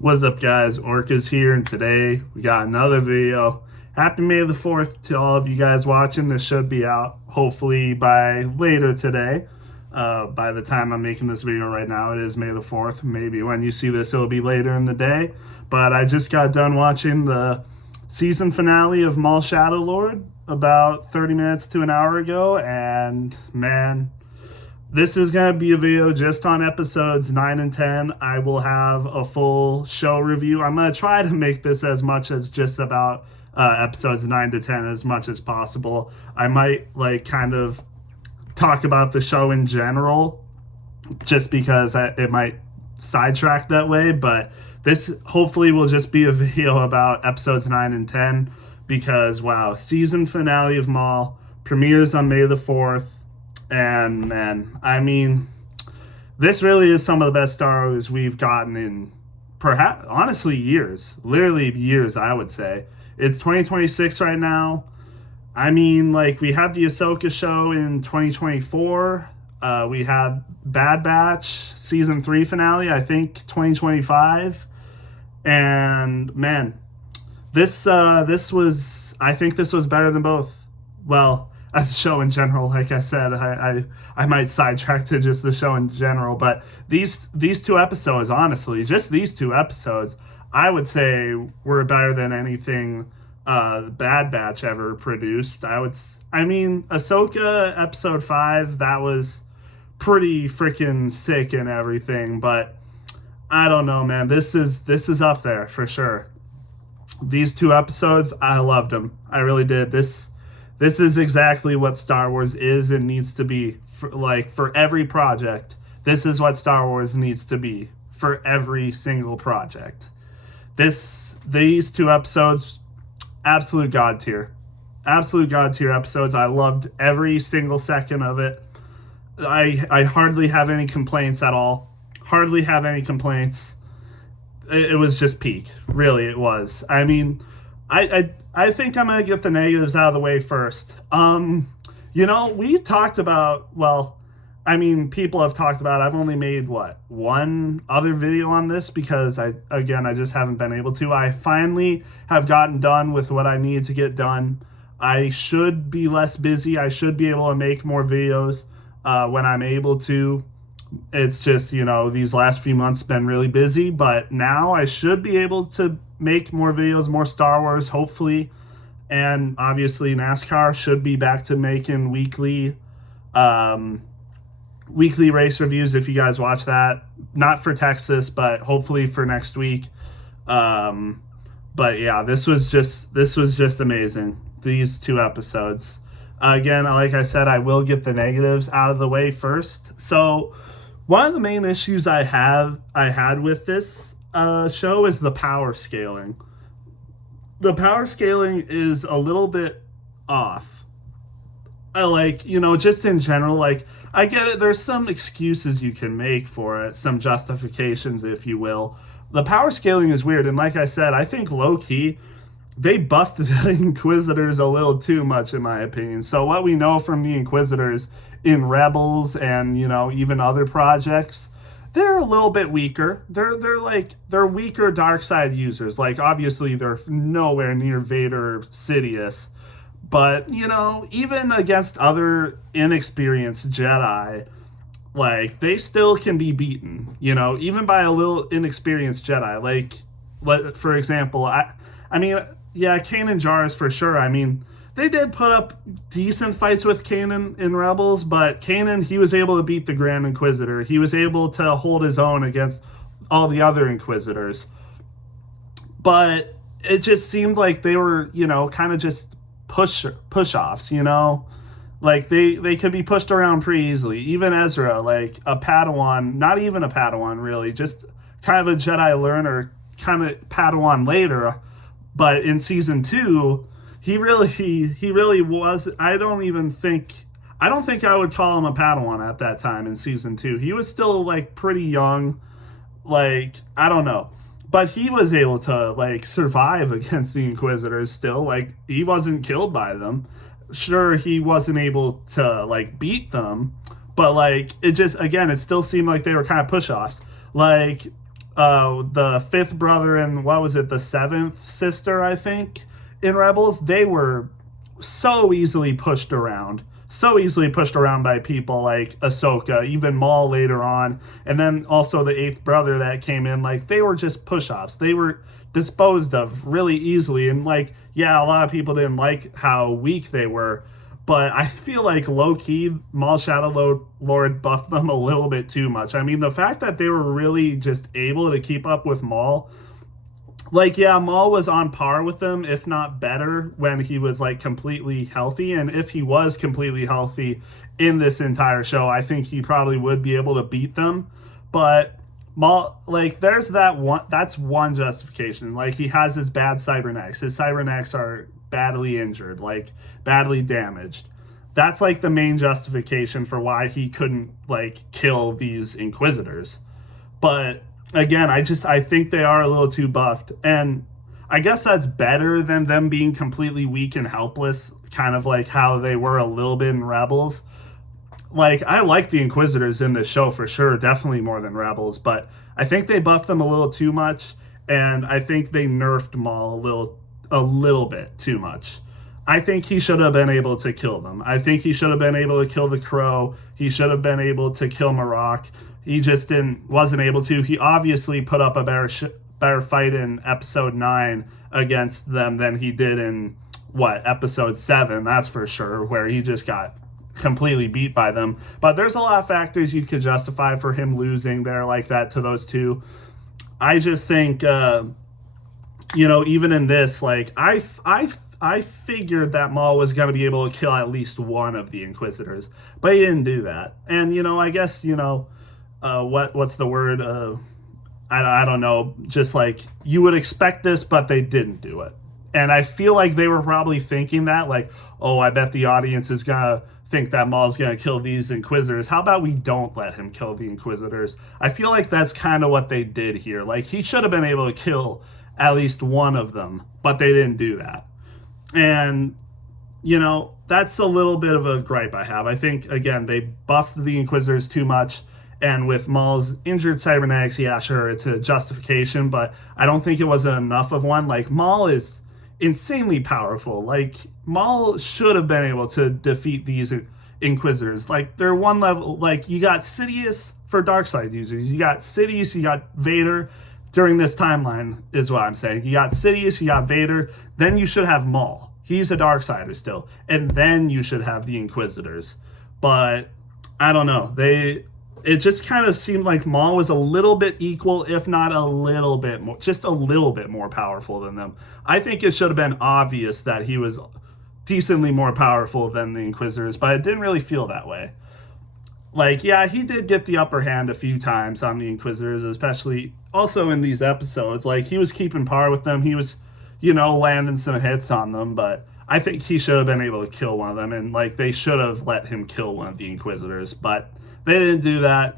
What's up, guys? Orca's here, and today we got another video. Happy May the 4th to all of you guys watching. This should be out hopefully by later today. By the time I'm making this video right now, it is May the 4th. Maybe when you see this, it'll be later in the day. But I just got done watching the season finale of Maul Shadow Lord about 30 minutes to an hour ago, and man, this is going to be a video just on episodes 9 and 10. I will have a full show review. I'm going to try to make this as much as just about episodes 9 to 10 as much as possible. I might kind of talk about the show in general just because it might sidetrack that way. But this hopefully will just be a video about episodes 9 and 10 because, wow, season finale of Maul premieres on May the 4th. And man, I mean, this really is some of the best Star Wars we've gotten in perhaps, honestly, years. Literally years, I would say. It's 2026 right now. I mean, we had the Ahsoka show in 2024. We had Bad Batch season 3 finale, I think 2025. And man, I think this was better than both. Well, as a show in general, like I said, I might sidetrack to just the show in general, but these two episodes, honestly, just these two episodes, I would say were better than anything the Bad Batch ever produced. I mean, Ahsoka episode 5, that was pretty freaking sick and everything, but I don't know, man. This is up there for sure. These two episodes, I loved them. I really did. This is exactly what Star Wars is and needs to be. For every project, this is what Star Wars needs to be for every single project. These two episodes, absolute god tier. Absolute god tier episodes. I loved every single second of it. I hardly have any complaints at all. Hardly have any complaints. It was just peak. Really, it was. I mean, I think I'm going to get the negatives out of the way first. We talked about, people have talked about, I've only made, one other video on this because I just haven't been able to. I finally have gotten done with what I need to get done. I should be less busy. I should be able to make more videos when I'm able to. It's just, these last few months been really busy, but now I should be able to make more videos, more Star Wars, hopefully. And obviously NASCAR should be back to making weekly race reviews if you guys watch that. Not for Texas, but hopefully for next week. But yeah, this was just amazing. These two episodes. Again, like I said, I will get the negatives out of the way first. So one of the main issues I had with this show is the power scaling. The power scaling is a little bit off. Just in general, I get it. There's some excuses you can make for it, some justifications, if you will. The power scaling is weird. And like I said, I think low-key, they buffed the Inquisitors a little too much, in my opinion. So what we know from the Inquisitors in Rebels and, even other projects, they're a little bit weaker. They're weaker dark side users. Obviously they're nowhere near Vader or Sidious, but even against other inexperienced Jedi, they still can be beaten. Even by a little inexperienced Jedi. For example, I mean, yeah, Kanan Jarrus for sure. I mean, they did put up decent fights with Kanan in Rebels, but Kanan, he was able to beat the Grand Inquisitor. He was able to hold his own against all the other Inquisitors. But it just seemed like they were, kind of just push-offs, They could be pushed around pretty easily. Even Ezra, a Padawan, not even a Padawan, really, just kind of a Jedi learner, kind of Padawan later. But in season 2, he really was. I don't think I would call him a Padawan at that time in season 2. He was still pretty young. I don't know. But he was able to survive against the Inquisitors still. He wasn't killed by them. Sure, he wasn't able to beat them, but it just, again, it still seemed like they were kind of push-offs. the fifth brother and what was it, the seventh sister, I think, in Rebels, they were so easily pushed around. So easily pushed around by people like Ahsoka, even Maul later on, and then also the eighth brother that came in. Like, they were just push-offs. They were disposed of really easily. And, like, yeah, a lot of people didn't like how weak they were, but I feel like low-key, Maul Shadow Lord buffed them a little bit too much. I mean, the fact that they were really just able to keep up with Maul, like, yeah, Maul was on par with them, if not better, when he was, like, completely healthy. And if he was completely healthy in this entire show, I think he probably would be able to beat them. But Maul, like, there's that's one justification. Like, he has his bad cybernetics. His cybernetics are badly injured, like, badly damaged. That's, like, the main justification for why he couldn't, like, kill these Inquisitors. But again, I think they are a little too buffed. And I guess that's better than them being completely weak and helpless, kind of like how they were a little bit in Rebels. Like, I like the Inquisitors in this show for sure, definitely more than Rebels, but I think they buffed them a little too much, and I think they nerfed Maul a little bit too much. I think he should have been able to kill them. I think he should have been able to kill the Crow. He should have been able to kill Marok. He just wasn't able to. He obviously put up a better fight in episode 9 against them than he did in, episode 7, that's for sure, where he just got completely beat by them. But there's a lot of factors you could justify for him losing there like that to those two. I just think, even in this, like, I figured that Maul was going to be able to kill at least one of the Inquisitors, but he didn't do that. And, I guess, what's the word? I don't know. Just like, you would expect this, but they didn't do it. And I feel like they were probably thinking that, like, oh, I bet the audience is going to think that Maul's going to kill these Inquisitors. How about we don't let him kill the Inquisitors? I feel like that's kind of what they did here. Like, he should have been able to kill at least one of them, but they didn't do that. And, that's a little bit of a gripe I have. I think, again, they buffed the Inquisitors too much. And with Maul's injured cybernetics, yeah, sure, it's a justification, but I don't think it was enough of one. Like, Maul is insanely powerful. Like, Maul should have been able to defeat these Inquisitors. Like, they're one level. Like, you got Sidious for Darkseid users. You got Sidious, you got Vader. During this timeline is what I'm saying. You got Sidious, you got Vader. Then you should have Maul. He's a Darksider still. And then you should have the Inquisitors. But I don't know. It just kind of seemed like Maul was a little bit equal, if not a little bit more, just a little bit more powerful than them. I think it should have been obvious that he was decently more powerful than the Inquisitors, but it didn't really feel that way. Like, yeah, he did get the upper hand a few times on the Inquisitors, especially also in these episodes. Like, he was keeping par with them. He was, landing some hits on them, but I think he should have been able to kill one of them, and, like, they should have let him kill one of the Inquisitors, but they didn't do that.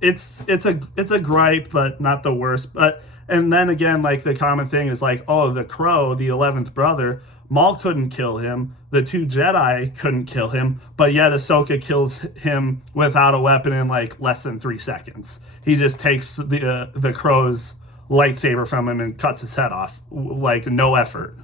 It's a gripe, but not the worst. And then again, like, the common thing is like, oh, the Crow, the 11th brother, Maul couldn't kill him. The 2 Jedi couldn't kill him, but yet Ahsoka kills him without a weapon in, like, less than 3 seconds. He just takes the Crow's lightsaber from him and cuts his head off, like, no effort.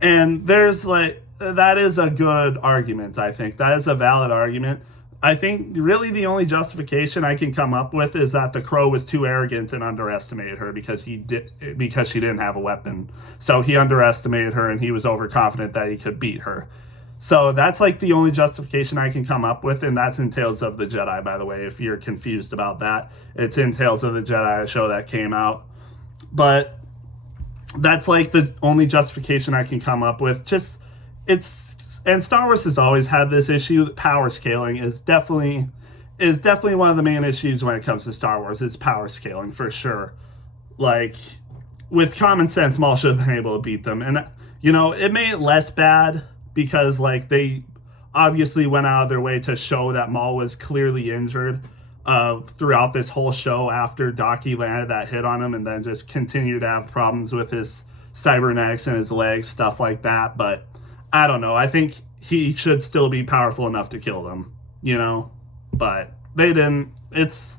And there's, like, that is a good argument, I think. That is a valid argument. I think really the only justification I can come up with is that the Crow was too arrogant and underestimated her because she didn't have a weapon. So he underestimated her and he was overconfident that he could beat her. So that's, like, the only justification I can come up with, and that's in Tales of the Jedi, by the way, if you're confused about that. It's in Tales of the Jedi, a show that came out. But that's, like, the only justification I can come up with. And Star Wars has always had this issue. Power scaling is definitely one of the main issues when it comes to Star Wars. It's power scaling for sure. Like, with common sense, Maul should have been able to beat them. And, it made it less bad because, like, they obviously went out of their way to show that Maul was clearly injured throughout this whole show after Daki landed that hit on him, and then just continued to have problems with his cybernetics and his legs, stuff like that. But I don't know. I think he should still be powerful enough to kill them, but they didn't. It's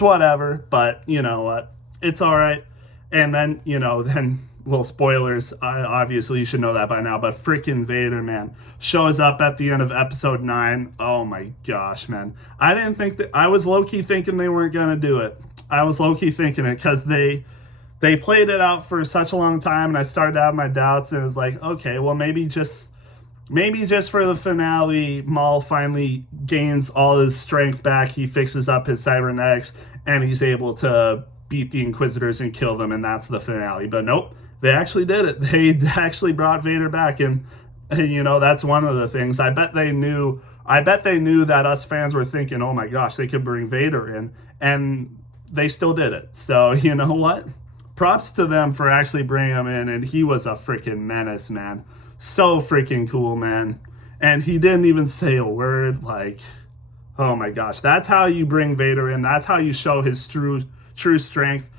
whatever, but you know what? It's all right. And then, then, well, spoilers, obviously you should know that by now, but freaking Vader, man, shows up at the end of episode 9. Oh my gosh, man. I didn't think that, I was low-key thinking they weren't going to do it. I was low-key thinking it because they played it out for such a long time, and I started to have my doubts, and it was like, okay, well, maybe just for the finale, Maul finally gains all his strength back. He fixes up his cybernetics, and he's able to beat the Inquisitors and kill them, and that's the finale. But nope, they actually did it. They actually brought Vader back, and that's one of the things. I bet they knew that us fans were thinking, oh my gosh, they could bring Vader in, and they still did it. So you know what? Props to them for actually bringing him in, and he was a freaking menace, man. So freaking cool, man. And he didn't even say a word. Like, oh my gosh, that's how you bring Vader in. That's how you show his true strength.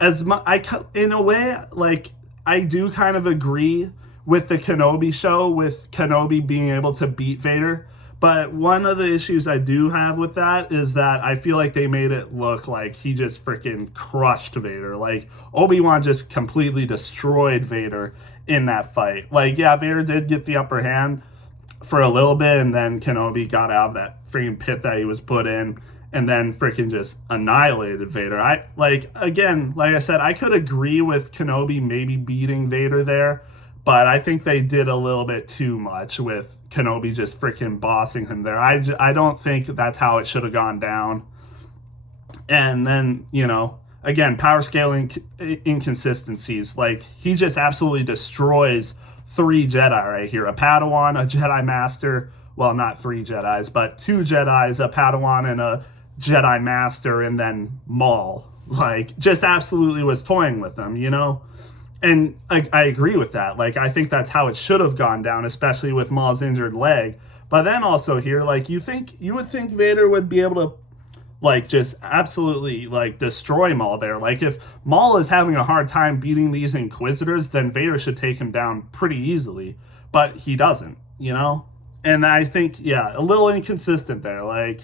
In a way, like, I do kind of agree with the Kenobi show, with Kenobi being able to beat Vader. But one of the issues I do have with that is that I feel like they made it look like he just freaking crushed Vader. Like, Obi-Wan just completely destroyed Vader in that fight. Like, yeah, Vader did get the upper hand for a little bit, and then Kenobi got out of that freaking pit that he was put in, and then freaking just annihilated Vader. Like I said, I could agree with Kenobi maybe beating Vader there, but I think they did a little bit too much with Kenobi just freaking bossing him there. I don't think that's how it should have gone down. And then, again, power scaling inconsistencies. Like, he just absolutely destroys 3 Jedi right here. A Padawan, a Jedi Master. Well, not 3 Jedis, but 2 Jedis, a Padawan and a Jedi Master, and then Maul. Like, just absolutely was toying with them, And I agree with that. Like, I think that's how it should have gone down, especially with Maul's injured leg. But then also here, like, you would think Vader would be able to, like, just absolutely, like, destroy Maul there. Like, if Maul is having a hard time beating these Inquisitors, then Vader should take him down pretty easily. But he doesn't, And I think, yeah, a little inconsistent there. Like,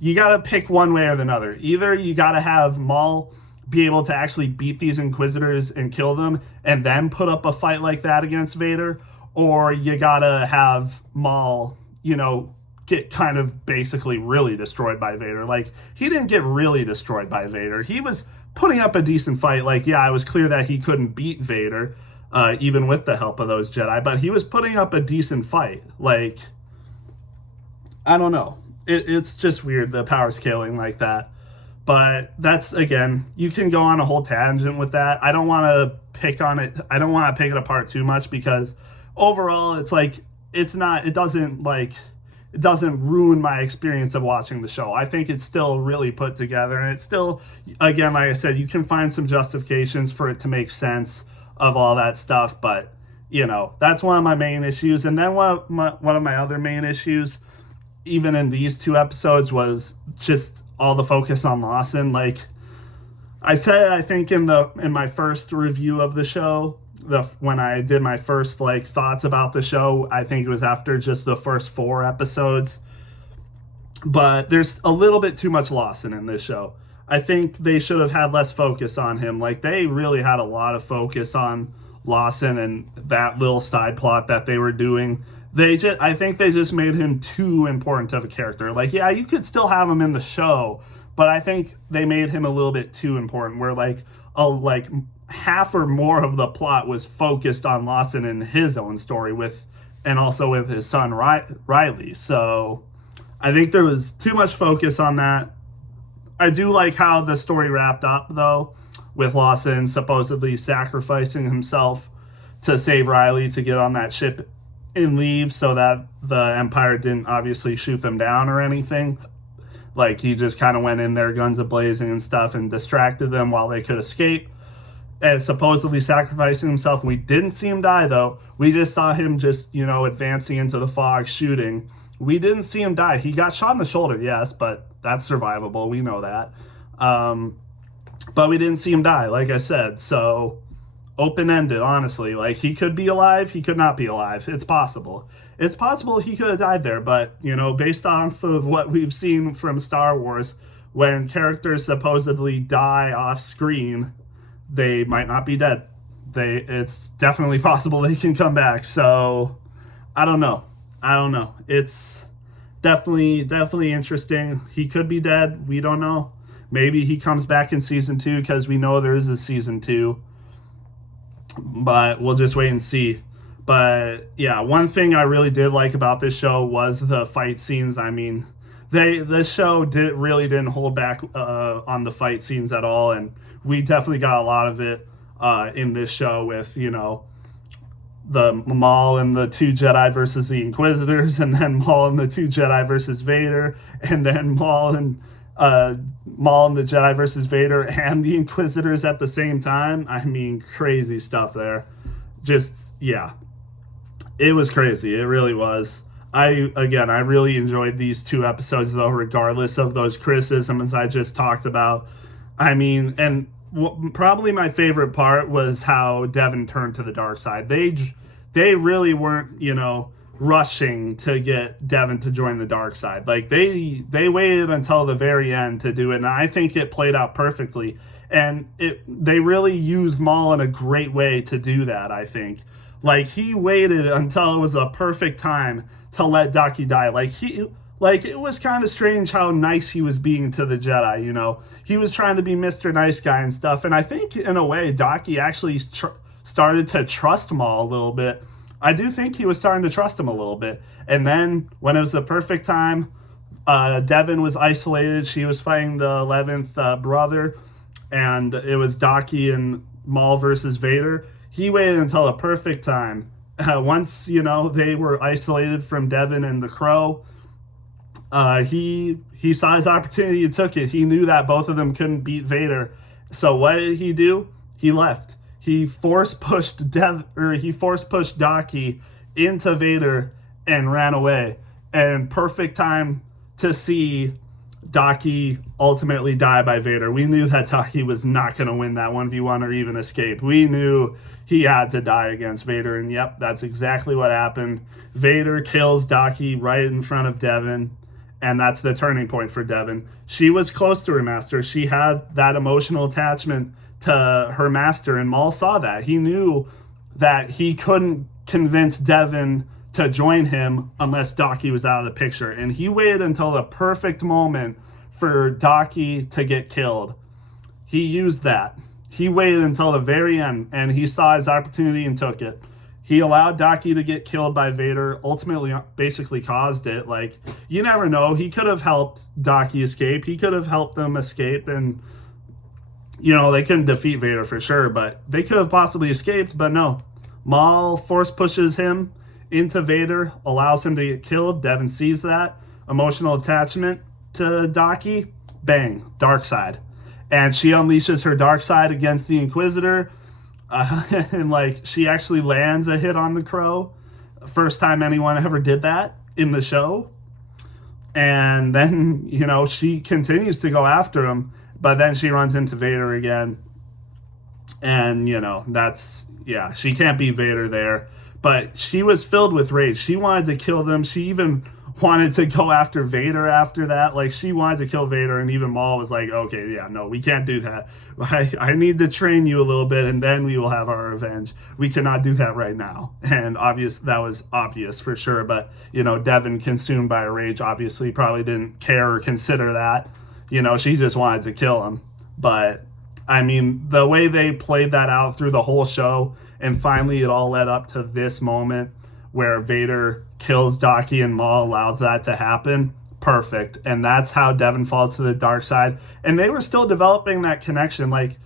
you got to pick one way or another. Either you got to have Maul be able to actually beat these Inquisitors and kill them, and then put up a fight like that against Vader, or you gotta have Maul, get kind of basically really destroyed by Vader. Like, he didn't get really destroyed by Vader. He was putting up a decent fight. Like, yeah, it was clear that he couldn't beat Vader, even with the help of those Jedi, but he was putting up a decent fight. Like, I don't know. It's just weird, the power scaling like that. But that's, again, you can go on a whole tangent with that. I don't want to pick on it. I don't want to pick it apart too much, because overall it's like, it doesn't ruin my experience of watching the show. I think it's still really put together, and it's still, again, like I said, you can find some justifications for it to make sense of all that stuff. But, that's one of my main issues. And then one of my other main issues, even in these 2 episodes, was just all the focus on Lawson. Like I said, I think in my first review of the show, when I did my first thoughts about the show, I think it was after just the first 4 episodes. But there's a little bit too much Lawson in this show. I think they should have had less focus on him. Like, they really had a lot of focus on Lawson and that little side plot that they were doing. I think they just made him too important of a character. Like, yeah, you could still have him in the show, but I think they made him a little bit too important, where half or more of the plot was focused on Lawson and his own story and also with his son Riley. So I think there was too much focus on that. I do like how the story wrapped up, though, with Lawson supposedly sacrificing himself to save Riley to get on that ship and leave, so that the Empire didn't obviously shoot them down or anything. Like, he just kind of went in there guns a-blazing and stuff and distracted them while they could escape, and supposedly sacrificing himself. We didn't see him die, though. We just saw him just, advancing into the fog, shooting. We didn't see him die. He got shot in the shoulder, yes, but that's survivable. We know that. But we didn't see him die, like I said. So, open-ended, honestly. Like, he could be alive, he could not be alive. It's possible. It's possible he could have died there, but, based off of what we've seen from Star Wars, when characters supposedly die off screen, they might not be dead. It's definitely possible they can come back. So I don't know. It's definitely interesting. He could be dead. We don't know. Maybe he comes back in season 2 because we know there is a season 2. But we'll just wait and see. But yeah, one thing I really did like about this show was the fight scenes. I mean, this show really didn't hold back on the fight scenes at all, and we definitely got a lot of it in this show with, you know, the Maul and the 2 Jedi versus the Inquisitors, and then Maul and the 2 Jedi versus Vader, and then Maul and the Jedi versus Vader and the Inquisitors at the same time. I mean, crazy stuff there. Just, yeah. It was crazy. It really was. I really enjoyed these 2 episodes, though, regardless of those criticisms I just talked about. I mean, and probably my favorite part was how Devin turned to the dark side. They really weren't, you know, rushing to get Devin to join the dark side. Like, they waited until the very end to do it, and I think it played out perfectly. And they really used Maul in a great way to do that, I think. Like, he waited until it was a perfect time to let Daki die. Like, it was kind of strange how nice he was being to the Jedi, you know. He was trying to be Mr. Nice Guy and stuff, and I think, in a way, Daki actually started to trust Maul a little bit. I do think he was starting to trust him a little bit. And then, when it was the perfect time, Devin was isolated. She was fighting the 11th brother, and it was Daki and Maul versus Vader. He waited until a perfect time. Once, you know, they were isolated from Devin and the Crow, he saw his opportunity and took it. He knew that both of them couldn't beat Vader. So what did he do? He left. He force pushed Daki into Vader and ran away. And perfect time to see Daki ultimately die by Vader. We knew that Daki was not going to win that 1v1 or even escape. We knew he had to die against Vader, and yep, that's exactly what happened. Vader kills Daki right in front of Devin, and that's the turning point for Devin. She was close to her master. She had that emotional attachment to her master, and Maul saw that. He knew that he couldn't convince Devin to join him unless Daki was out of the picture, and he waited until the perfect moment for Daki to get killed. He used that. He waited until the very end, and he saw his opportunity and took it. He allowed Daki to get killed by Vader, ultimately basically caused it. Like, you never know. He could have helped Daki escape. He could have helped them escape, and, you know, they couldn't defeat Vader for sure, but they could have possibly escaped, but no. Maul force pushes him into Vader, allows him to get killed. Devin sees that. Emotional attachment to Daki. Bang. Dark side. And she unleashes her dark side against the Inquisitor. And, like, she actually lands a hit on the Crow. First time anyone ever did that in the show. And then, you know, she continues to go after him. But then she runs into Vader again. And, you know, yeah, she can't beat Vader there. But she was filled with rage. She wanted to kill them. She even wanted to go after Vader after that. Like, she wanted to kill Vader, and even Maul was like, okay, yeah, no, we can't do that. I need to train you a little bit, and then we will have our revenge. We cannot do that right now. And that was obvious for sure. But, you know, Devin, consumed by rage, obviously probably didn't care or consider that. You know, she just wanted to kill him. But, I mean, the way they played that out through the whole show, and finally it all led up to this moment where Vader kills Daki and Maul allows that to happen. Perfect. And that's how Devin falls to the dark side. And they were still developing that connection. Like,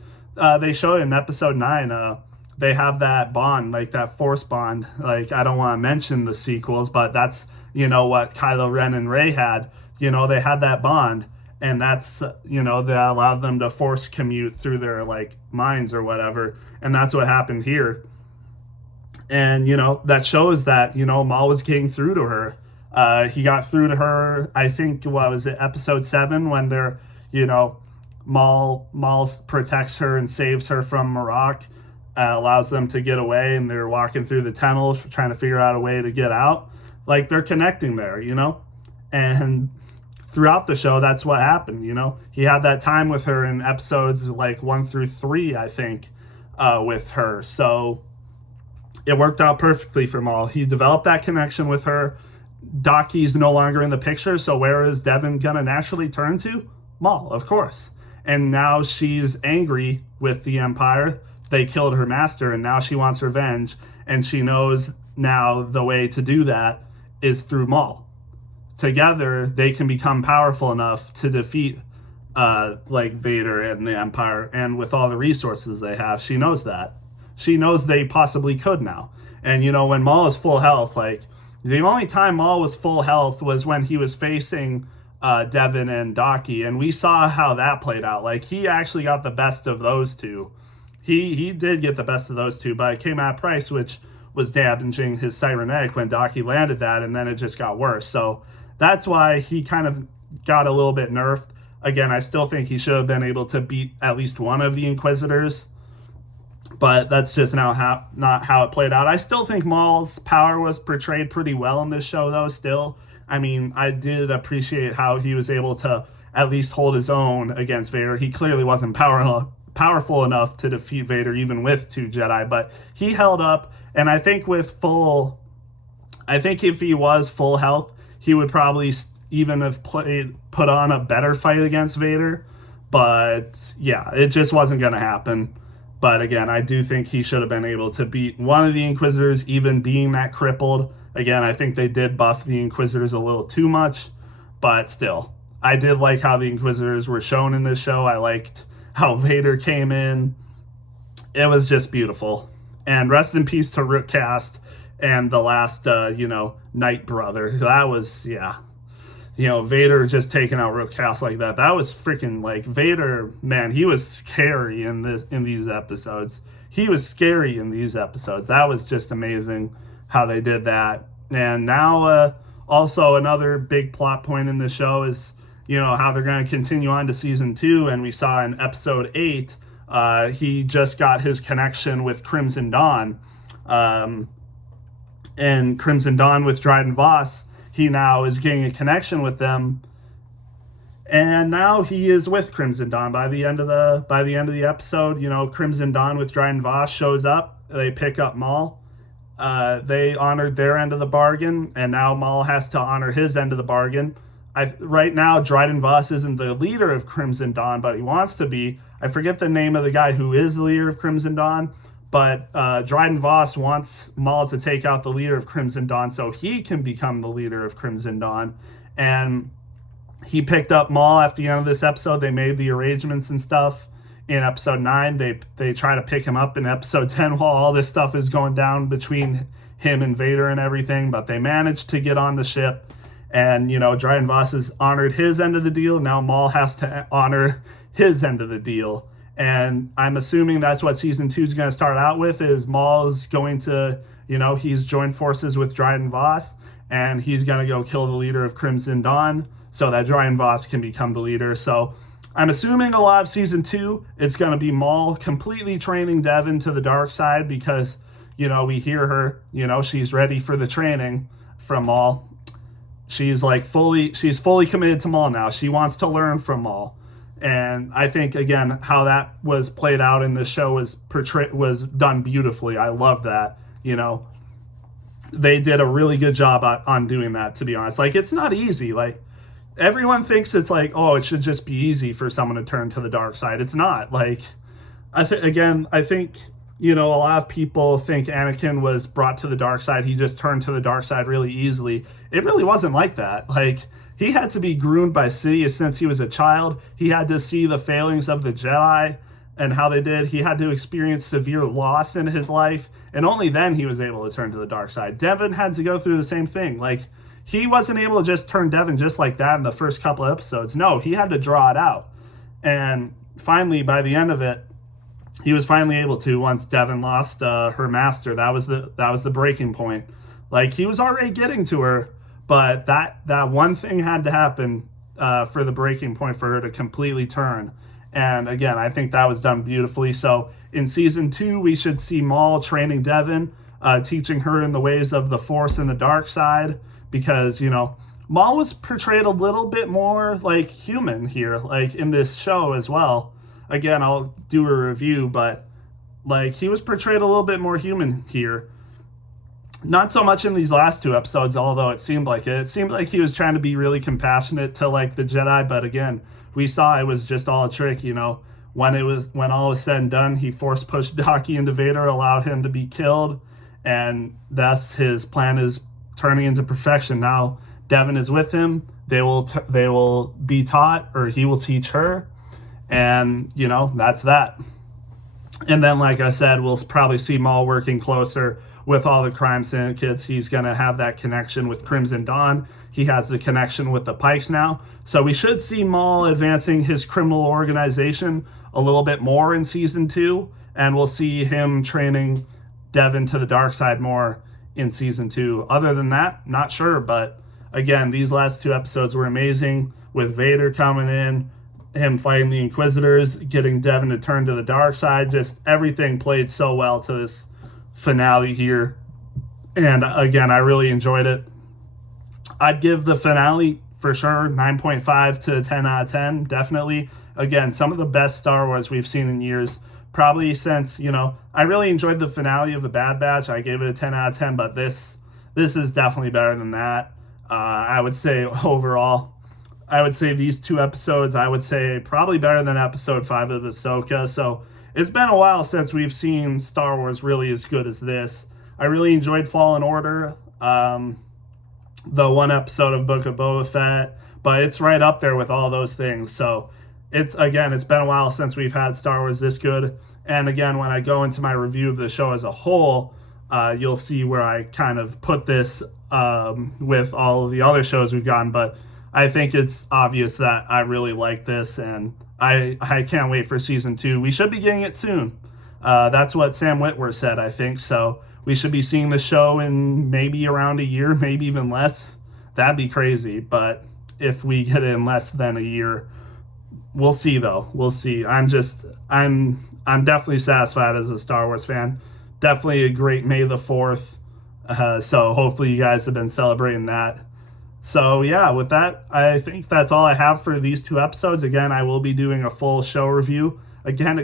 they showed in episode 9, they have that bond, like that force bond. Like, I don't want to mention the sequels, but that's, you know, what Kylo Ren and Rey had. You know, they had that bond. And that's, you know, that allowed them to force commute through their, like, minds or whatever. And that's what happened here. And, you know, that shows that, you know, Maul was getting through to her. He got through to her, I think, what was it, episode 7, when they're, you know, Maul protects her and saves her from Marok, allows them to get away, and they're walking through the tunnels trying to figure out a way to get out. Like, they're connecting there, you know? And throughout the show, that's what happened, you know? He had that time with her in episodes, like, 1 through 3, I think. with her. So it worked out perfectly for Maul. He developed that connection with her. Daki's no longer in the picture, so where is Devin gonna naturally turn to? Maul, of course. And now she's angry with the Empire. They killed her master, and now she wants revenge. And she knows now the way to do that is through Maul. Together, they can become powerful enough to defeat like Vader and the Empire. And with all the resources they have, she knows that. She knows they possibly could now. And when Maul is full health, like the only time Maul was full health was when he was facing Devin and Daki, and we saw how that played out. Like he actually got the best of those two. He did get the best of those two, but it came at a price, which was damaging his cybernetic when Daki landed that, and then it just got worse. So that's why he kind of got a little bit nerfed. Again, I still think he should have been able to beat at least one of the Inquisitors, but that's just not how it played out. I still think Maul's power was portrayed pretty well in this show, though, still. I mean, I did appreciate how he was able to at least hold his own against Vader. He clearly wasn't powerful enough to defeat Vader, even with 2 Jedi, but he held up, and I think if he was full health, he would probably even have put on a better fight against Vader. But yeah, it just wasn't going to happen. But again, I do think he should have been able to beat one of the Inquisitors, even being that crippled. Again, I think they did buff the Inquisitors a little too much, but still, I did like how the Inquisitors were shown in this show. I liked how Vader came in. It was just beautiful. And rest in peace to Rook Cast and the last, Night Brother. That was, yeah. Vader just taking out Rook Cast like that. That was freaking, like, Vader, man, he was scary in these episodes. He was scary in these episodes. That was just amazing how they did that. And now, also another big plot point in the show is, how they're going to continue on to season 2. And we saw in episode 8, he just got his connection with Crimson Dawn. And Crimson Dawn with Dryden Voss, he now is getting a connection with them, and now he is with Crimson Dawn. By the end of the episode, Crimson Dawn with Dryden Voss shows up. They pick up Maul. They honored their end of the bargain, and now Maul has to honor his end of the bargain. Right now, Dryden Voss isn't the leader of Crimson Dawn, but he wants to be. I forget the name of the guy who is the leader of Crimson Dawn, but Dryden Voss wants Maul to take out the leader of Crimson Dawn so he can become the leader of Crimson Dawn. And he picked up Maul at the end of this episode. They made the arrangements and stuff in episode 9. They try to pick him up in episode 10 while all this stuff is going down between him and Vader and everything. But they managed to get on the ship. And, Dryden Voss has honored his end of the deal. Now Maul has to honor his end of the deal. And I'm assuming that's what season 2 is going to start out with, is Maul is going to, he's joined forces with Dryden Voss, and he's going to go kill the leader of Crimson Dawn so that Dryden Voss can become the leader. So I'm assuming a lot of season 2, it's going to be Maul completely training Devin to the dark side because, we hear her, she's ready for the training from Maul. She's fully committed to Maul now. She wants to learn from Maul. And I think, again, how that was played out in the show was done beautifully. I love that. They did a really good job on doing that, to be honest. Like, it's not easy. Like, everyone thinks it's like, oh, it should just be easy for someone to turn to the dark side. It's not. Like, I think, a lot of people think Anakin was brought to the dark side. He just turned to the dark side really easily. It really wasn't like that. Like, he had to be groomed by Sidious since he was a child. He had to see the failings of the Jedi and how they did. He had to experience severe loss in his life, and only then he was able to turn to the dark side. Devin had to go through the same thing. Like, he wasn't able to just turn Devin just like that in the first couple episodes. No, he had to draw it out. And finally, by the end of it, he was finally able to, once Devin lost her master. That was the breaking point. Like, he was already getting to her, but that one thing had to happen for the breaking point for her to completely turn. And again, I think that was done beautifully. So in season 2, we should see Maul training Devin, teaching her in the ways of the Force and the dark side, because, Maul was portrayed a little bit more like human here, like in this show as well. Again, I'll do a review, but like he was portrayed a little bit more human here. Not so much in these last two episodes, although it seemed like it. It seemed like he was trying to be really compassionate to like the Jedi, but again, we saw it was just all a trick, you know. When all was said and done, he force pushed Daki into Vader, allowed him to be killed, and thus his plan is turning into perfection. Now Devin is with him. They will be taught, or he will teach her, and you know that's that. And then, like I said, we'll probably see Maul working closer with all the crime syndicates. He's going to have that connection with Crimson Dawn. He has the connection with the Pikes now. So we should see Maul advancing his criminal organization a little bit more in season 2. And we'll see him training Devin to the dark side more in season 2. Other than that, not sure. But again, these last 2 episodes were amazing with Vader coming in, him fighting the Inquisitors, getting Devin to turn to the dark side. Just everything played so well to this finale here. And again, I really enjoyed it. I'd give the finale for sure 9.5 to 10 out of 10. Definitely. Again, some of the best Star Wars we've seen in years. Probably since, you know, I really enjoyed the finale of The Bad Batch. I gave it a 10 out of 10, but this is definitely better than that. I would say overall, I would say these 2 episodes, I would say probably better than episode 5 of Ahsoka. So it's been a while since we've seen Star Wars really as good as this. I really enjoyed Fallen Order, the 1 episode of Book of Boba Fett, but it's right up there with all those things. So it's been a while since we've had Star Wars this good. And again, when I go into my review of the show as a whole, you'll see where I kind of put this with all of the other shows we've gotten. But I think it's obvious that I really like this, and I can't wait for season 2. We should be getting it soon. That's what Sam Witwer said, I think. So we should be seeing the show in maybe around a year, maybe even less. That'd be crazy. But if we get it in less than a year, we'll see though. We'll see. I'm definitely satisfied as a Star Wars fan. Definitely a great May the 4th. So hopefully you guys have been celebrating that. So yeah, with that, I think that's all I have for these 2 episodes. Again, I will be doing a full show review. Again,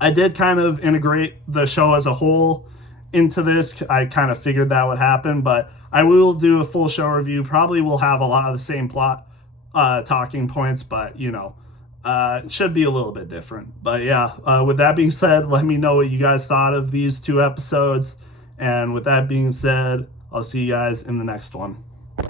I did kind of integrate the show as a whole into this. I kind of figured that would happen, but I will do a full show review. Probably will have a lot of the same plot talking points, but you know, it should be a little bit different. But yeah, with that being said, let me know what you guys thought of these 2 episodes. And with that being said, I'll see you guys in the next one.